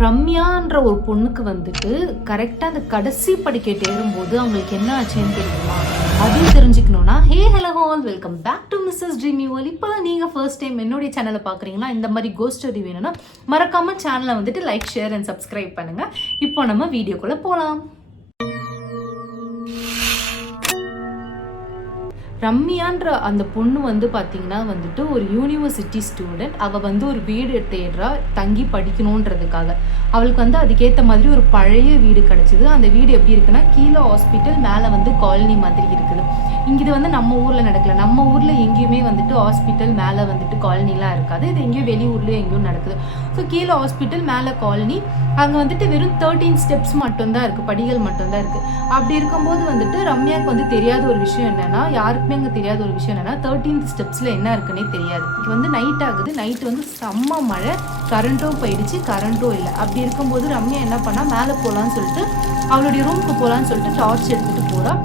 ரம்யான்ற ஒரு பொண்ணுக்கு வந்துட்டு கரெக்டாக அந்த கடைசி படிக்கட்டு ஏறும்போது அவங்களுக்கு என்ன ஆச்சுன்னு தெரியுமா? அதுவும் தெரிஞ்சுக்கணும்னா hey hello all welcome back to Mrs dreamy world இப்போ நீங்கள் ஃபர்ஸ்ட் டைம் என்னுடைய சேனலை பார்க்குறீங்கன்னா இந்த மாதிரி கோ ஸ்டோரி வேணும்னா மறக்காமல் சேனலை வந்துட்டு லைக் ஷேர் அண்ட் சப்ஸ்கிரைப் பண்ணுங்கள் இப்போ நம்ம வீடியோக்குள்ளே போகலாம் ரம்யான்ற அந்த பொண்ணு வந்து பார்த்தீங்கன்னா வந்துட்டு ஒரு யூனிவர்சிட்டி ஸ்டூடெண்ட் அவள் வந்து ஒரு வீடு தேடுறா தங்கி படிக்கணுன்றதுக்காக. அவளுக்கு வந்து அதுக்கேற்ற மாதிரி ஒரு பழைய வீடு கிடச்சிது. அந்த வீடு எப்படி இருக்குன்னா கீழே ஹாஸ்பிட்டல் மேலே வந்து காலனி மாதிரி இருக்குது. இங்கே இது வந்து நம்ம ஊரில் நடக்கல. நம்ம ஊரில் எங்கேயுமே வந்துட்டு ஹாஸ்பிட்டல் மேலே வந்துட்டு காலனிலாம் இருக்காது. இது எங்கேயும் வெளியூர்லேயும் எங்கேயும் நடக்குது. ஸோ கீழே ஹாஸ்பிட்டல் மேலே காலனி. அங்கே வந்துட்டு வெறும் தேர்ட்டீன் ஸ்டெப்ஸ் மட்டும்தான் இருக்குது படிகள் மட்டும்தான் இருக்குது அப்படி இருக்கும்போது வந்துட்டு ரம்யாவுக்கு வந்து தெரியாத ஒரு விஷயம் என்னென்னா யாருக்கு யாருக்குமே அங்கே தெரியாத ஒரு விஷயம் என்னன்னா தேர்ட்டீன் ஸ்டெப்ஸில் என்ன இருக்குன்னே தெரியாது. இது வந்து நைட் ஆகுது. நைட்டு வந்து செம்ம மழை. கரண்ட்டும் போயிடுச்சு. கரண்ட்டும் இல்லை. அப்படி இருக்கும்போது ரம்யா என்ன பண்ணா மேலே போகலான்னு சொல்லிட்டு அவளுடைய ரூமுக்கு போகலான்னு சொல்லிட்டு டார்ச் எடுத்துகிட்டு போகிறாள்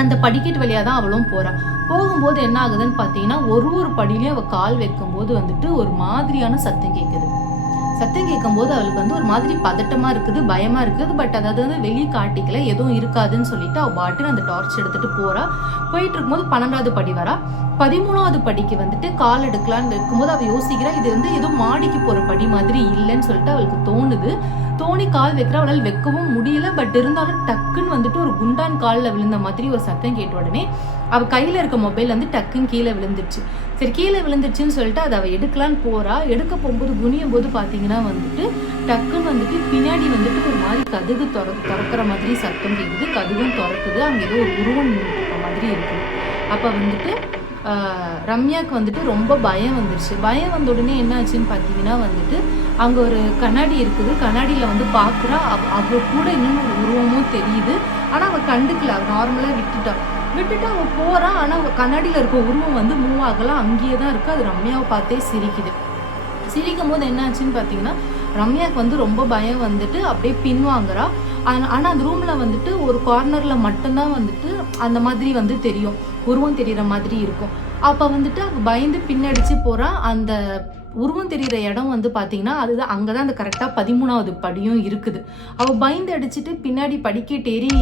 அந்த படிக்கட்டு வழியாக தான் அவளும் போகிறாள் போகும்போது என்ன ஆகுதுன்னு பார்த்தீங்கன்னா ஒரு ஒரு படியிலையும் அவள் கால் வைக்கும்போது வந்துட்டு ஒரு மாதிரியான சத்தம் கேட்குது சத்தம் கேட்கும்போது அவளுக்கு வந்து ஒரு மாதிரி பதட்டமா இருக்குது பயமா இருக்குது. பட் அதாவது வந்து வெளியே காட்டிக்கல எதுவும் இருக்காதுன்னு சொல்லிட்டு அவள் பாட்டு அந்த டார்ச் எடுத்துட்டு போறா. போயிட்டு இருக்கும்போது பன்னெண்டாவது படி வரா. பதிமூணாவது படிக்கு வந்துட்டு கால் எடுக்கலான்னு இருக்கும்போது அவள் யோசிக்கிறா இது வந்து ஏதோ மாடிக்கு போற படி மாதிரி இல்லைன்னு சொல்லிட்டு அவளுக்கு தோணுது. தோணி கால் வைக்கிறா அவளால் வைக்கவும் முடியல பட் இருந்தாலும் டக்குன்னு வந்துட்டு ஒரு குண்டான் காலில் விழுந்த மாதிரி ஒரு சத்தம் கேட்ட உடனே அவள் கையில் இருக்க மொபைல் வந்து டக்குன்னு கீழே விழுந்துருச்சு சரி கீழே விழுந்துருச்சுன்னு சொல்லிட்டு அதை அவள் எடுக்கலான்னு போறா. எடுக்க போகும்போது குனியும் போது பார்த்தீங்கன்னா வந்துட்டு டக்குன்னு வந்துட்டு பின்னாடி வந்துட்டு ஒரு மாதிரி கதுகு திற திறக்கிற மாதிரி சத்தம் கேட்குது கதுகும் திறக்குது. அங்கே ஏதோ ஒரு உருவம் மாதிரி இருக்குது அப்போ வந்துட்டு ரம்யாவுக்கு வந்துட்டு ரொம்ப பயம் வந்துருச்சு. பயம் வந்த உடனே என்ன ஆச்சுன்னு பார்த்தீங்கன்னா வந்துட்டு அங்கே ஒரு கண்ணாடி இருக்குது. கண்ணாடியில் வந்து பார்க்குறா அவ அவ கூட இன்னும் ஒரு உருவமும் தெரியுது. ஆனால் அவள் கண்டுக்கல. நார்மலாக விட்டுட்டா. விட்டுட்டு அவன் போகிறான் ஆனால் அவள் கண்ணாடியில் இருக்க உருவம் வந்து மூவ் ஆகலாம் அங்கேயே தான் இருக்குது அது ரம்யாவை பார்த்தே சிரிக்குது. சிரிக்கும் போது என்ன ஆச்சுன்னு பார்த்தீங்கன்னா ரம்யாவுக்கு வந்து ரொம்ப பயம் வந்துட்டு அப்படியே பின்வாங்குறா. ஆனால் அந்த ரூமில் வந்துட்டு ஒரு கார்னரில் மட்டும்தான் வந்துட்டு அந்த மாதிரி வந்து தெரியும். உருவம் தெரிகிற மாதிரி இருக்கும். அப்போ வந்துட்டு அவள் பயந்து பின்னடிச்சு போகிறா அந்த உருவம் தெரிகிற இடம் வந்து பார்த்தீங்கன்னா அதுதான் அங்கே தான் அந்த கரெக்டாக பதிமூணாவது படியும் இருக்குது. அவள் பயந்து அடிச்சுட்டு பின்னாடி படிக்கட்டேறி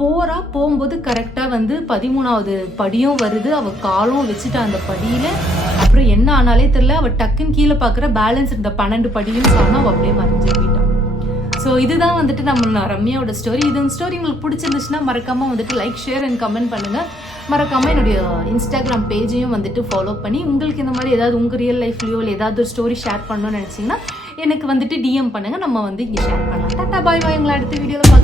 போகிறா போகும்போது கரெக்டாக வந்து பதிமூணாவது படியும் வருது. அவள் காலும் வச்சுட்டா அந்த படியில். அப்புறம் என்ன ஆனாலே தெரில அவள் டக்குன்னு கீழே பார்க்குற பேலன்ஸ் இருந்த பன்னெண்டு படியும் சொன்னால் அவள் அப்படியே மறைஞ்சு போயிட்டான் ஸோ இதுதான் வந்துட்டு நம்ம ரம்யாவோட ஸ்டோரி இது ஸ்டோரி உங்களுக்கு பிடிச்சிருந்துச்சுன்னா மறக்காமல் வந்துட்டு லைக் ஷேர் அண்ட் கமெண்ட் பண்ணுங்கள் மறக்காமல் என்னுடைய இன்ஸ்டாகிராம் பேஜையும் வந்துட்டு ஃபாலோ பண்ணி உங்களுக்கு இந்த மாதிரி ஏதாவது உங்கள் ரியல் லைஃப்லையோ இல்லை ஏதாவது ஒரு ஸ்டோரி ஷேர் பண்ணணும்னு நினச்சிங்கன்னா எனக்கு வந்துட்டு டிஎம் பண்ணுங்கள் நம்ம வந்து இங்கே ஷேர் பண்ணலாம். டாட்டா பாய் பாய் உங்களை அடுத்த வீடியோவில்